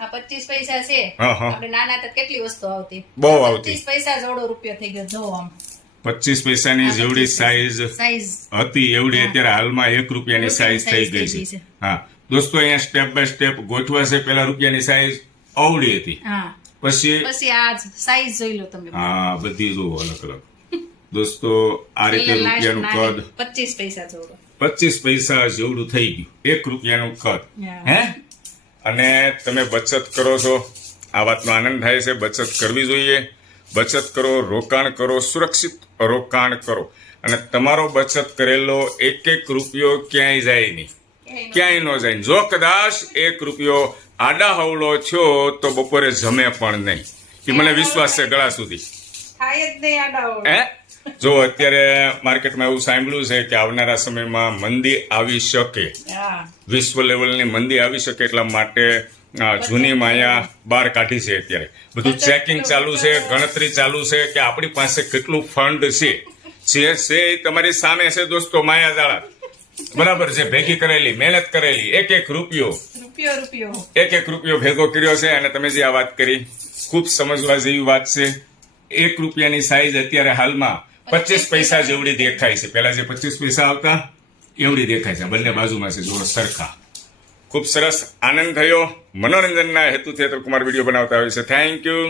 આ 25 પૈસા છે. હા, હા. આપણે નાના હતા કેટલી વસ્તુ આવતી. બહુ આવતી. 25 પૈસા જોડો રૂપિયો થઈ ગયો જો આમ. 25 પૈસાની જેવડી સાઈઝ હતી એવડી અત્યારે હાલમાં 1 રૂપિયાની સાઈઝ થઈ ગઈ છે. હા દોસ્તો, અહીંયા સ્ટેપ બાય સ્ટેપ ગોઠવા છે. પેલા રૂપિયાની સાઈઝ અવળી હતી, હા, પછી આ સાઈઝ જોઈ લો તમે. હા, બધી જુઓ અલગ અલગ. દોસ્તો આ રીતે રૂપિયાનું કદ 25 પૈસા જોડો, 25 પૈસા જેવડું થઈ ગયું 1 રૂપિયાનું કદ. હે, અને તમે બચત કરો છો, આ વાતનો આનંદ થાય છે. બચત કરવી જોઈએ. બચત કરો, રોકાણ કરો, સુરક્ષિત રોકાણ કરો, અને તમારો બચત કરેલો એક રૂપિયો ક્યાંય જાય નહીં, ક્યાંય ન જાય. જો કદાચ 1 રૂપિયો આડા હવળો છો તો બપોરે જમે પણ નહીં, એ મને વિશ્વાસ છે ગળા સુધી. હે, જો અત્યારે માર્કેટમાં એવું સાંભળ્યું છે કે આવનારા સમયમાં મંદી આવી શકે, વિશ્વ લેવલની મંદી આવી શકે, એટલા માટે જૂની માયા બહાર કાઢી છે. અત્યારે બધું ચેકિંગ ચાલુ છે, ગણતરી ચાલુ છે કે આપણી પાસે કેટલું ફંડ છે. જે છે એ તમારી સામે છે દોસ્તો, માયાજાળા. બરાબર છે, ભેગી કરેલી, મહેનત કરેલી, એક રૂપિયો ભેગો કર્યો છે. અને તમે જે આ વાત કરી, ખૂબ સમજવા જેવી વાત છે. 1 રૂપિયાની સાઈઝ અત્યારે હાલમાં 25 પૈસા જેવડી દેખાય છે. પેલા જે 25 પૈસા આવતા એવડી દેખાય છે. બંને બાજુમાં છે, જુઓ સરખા. ખૂબ સરસ આનંદ થયો. મનોરંજનના હેતુથી કુમાર વિડીયો બનાવતા હોય છે. Thank you.